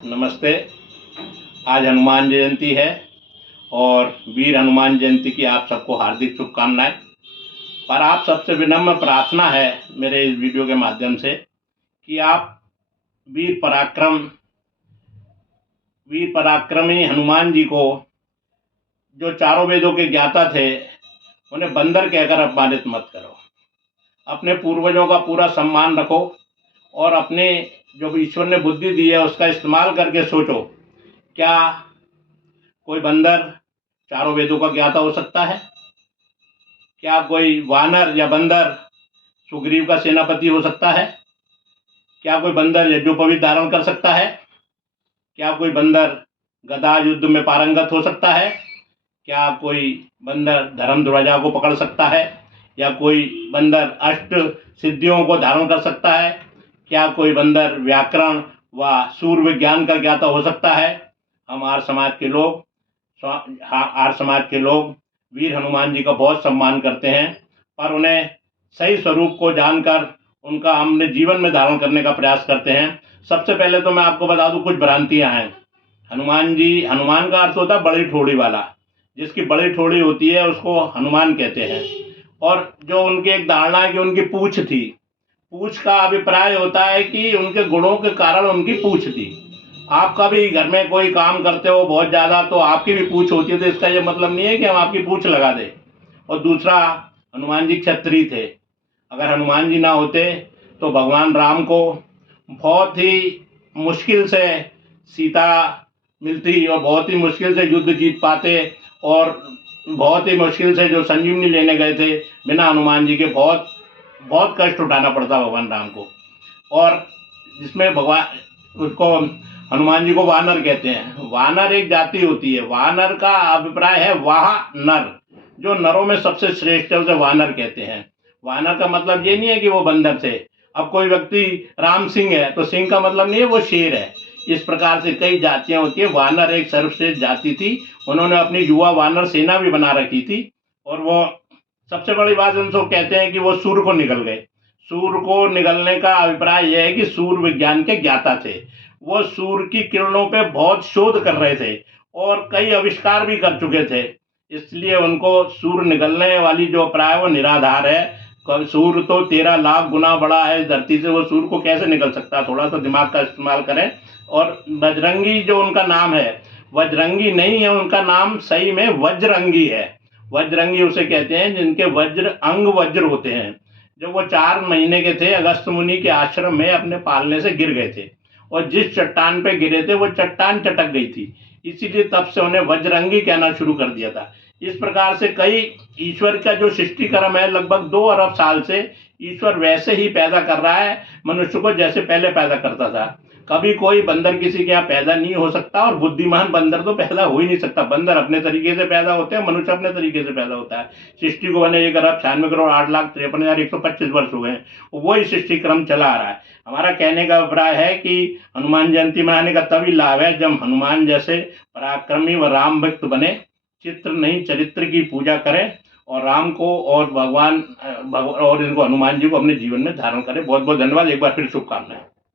नमस्ते। आज हनुमान जयंती है और वीर हनुमान जयंती की आप सबको हार्दिक शुभकामनाएं। पर आप सबसे विनम्र प्रार्थना है मेरे इस वीडियो के माध्यम से कि आप वीर पराक्रमी हनुमान जी को, जो चारों वेदों के ज्ञाता थे, उन्हें बंदर कहकर अपमानित मत करो। अपने पूर्वजों का पूरा सम्मान रखो और अपने जो ईश्वर ने बुद्धि दी है उसका इस्तेमाल करके सोचो, क्या कोई बंदर चारों वेदों का ज्ञाता हो सकता है? क्या कोई वानर या बंदर सुग्रीव का सेनापति हो सकता है? क्या कोई बंदर यज्ञोपवीत धारण कर सकता है? क्या कोई बंदर गदा युद्ध में पारंगत हो सकता है? क्या कोई बंदर धर्म ध्वजा को पकड़ सकता है? या कोई बंदर अष्ट सिद्धियों को धारण कर सकता है? क्या कोई बंदर व्याकरण व सूर्य विज्ञान का ज्ञाता हो सकता है? हम आर्य समाज के लोग वीर हनुमान जी का बहुत सम्मान करते हैं, पर उन्हें सही स्वरूप को जानकर उनका हमने जीवन में धारण करने का प्रयास करते हैं। सबसे पहले तो मैं आपको बता दूं, कुछ भ्रांतियां हैं। हनुमान का अर्थ होता है बड़ी ठोड़ी वाला। जिसकी बड़ी ठोड़ी होती है उसको हनुमान कहते हैं। और जो उनकी एक धारणा है कि उनकी पूंछ थी, पूंछ का अभिप्राय होता है कि उनके गुणों के कारण उनकी पूंछ थी। आपका भी घर में कोई काम करते हो बहुत ज़्यादा तो आपकी भी पूंछ होती है, तो इसका ये मतलब नहीं है कि हम आपकी पूंछ लगा दें। और दूसरा, हनुमान जी क्षत्रिय थे। अगर हनुमान जी ना होते तो भगवान राम को बहुत ही मुश्किल से सीता मिलती और बहुत ही मुश्किल से युद्ध जीत पाते, और बहुत ही मुश्किल से जो संजीवनी लेने गए थे बिना हनुमान जी के बहुत बहुत कष्ट उठाना पड़ता भगवान राम को। और जिसमें भगवान उसको हनुमान जी को वानर कहते हैं। वानर एक जाति होती है। वानर का अभिप्राय है वाह नर, जो नरों में सबसे श्रेष्ठ है उसे वानर कहते हैं। वानर का मतलब ये नहीं है कि वो बंदर थे। अब कोई व्यक्ति राम सिंह है तो सिंह का मतलब नहीं है वो शेर है। इस प्रकार से कई जातियां होती है। वानर एक सर्वश्रेष्ठ जाति थी। उन्होंने अपनी युवा वानर सेना भी बना रखी थी। और वो सबसे बड़ी बात उनको कहते हैं कि वो सूर्य को निकल गए। सूर्य को निकलने का अभिप्राय यह है कि सूर्य विज्ञान के ज्ञाता थे। वो सूर्य की किरणों पे बहुत शोध कर रहे थे और कई आविष्कार भी कर चुके थे। इसलिए उनको सूर्य निकलने वाली जो अभिप्राय वो निराधार है। सूर्य तो 13 लाख गुना बड़ा है इस धरती से, वो सूर्य को कैसे निकल सकता है? थोड़ा सा दिमाग का इस्तेमाल करें। और बजरंगी जो उनका नाम है, वज्रंगी नहीं है, उनका नाम सही में वज्रंगी है। वज्रंगी उसे कहते हैं जिनके वज्र होते हैं। जब वो 4 महीने के थे, अगस्त मुनि के आश्रम में अपने पालने से गिर गए थे और जिस चट्टान पे गिरे थे वो चट्टान चटक गई थी, इसीलिए तब से उन्हें वज्रंगी कहना शुरू कर दिया था। इस प्रकार से कई ईश्वर का जो सृष्टि क्रम है, लगभग 2 अरब साल से ईश्वर वैसे ही पैदा कर रहा है मनुष्य को जैसे पहले पैदा करता था। कभी कोई बंदर किसी के यहाँ पैदा नहीं हो सकता और बुद्धिमान बंदर तो पैदा हो ही नहीं सकता। बंदर अपने तरीके से पैदा होते हैं, मनुष्य अपने तरीके से पैदा होता है। सृष्टि को बने 1,96,08,53,125 वर्ष हो गए, वही सृष्टि क्रम चला आ रहा है। हमारा कहने का अभिप्राय है कि हनुमान जयंती मनाने का तभी लाभ है जब हनुमान जैसे पराक्रमी व राम भक्त बने, चित्र नहीं चरित्र की पूजा करें और राम को और भगवान और इनको हनुमान जी को अपने जीवन में धारण करें। बहुत बहुत धन्यवाद। एक बार फिर शुभकामनाएं।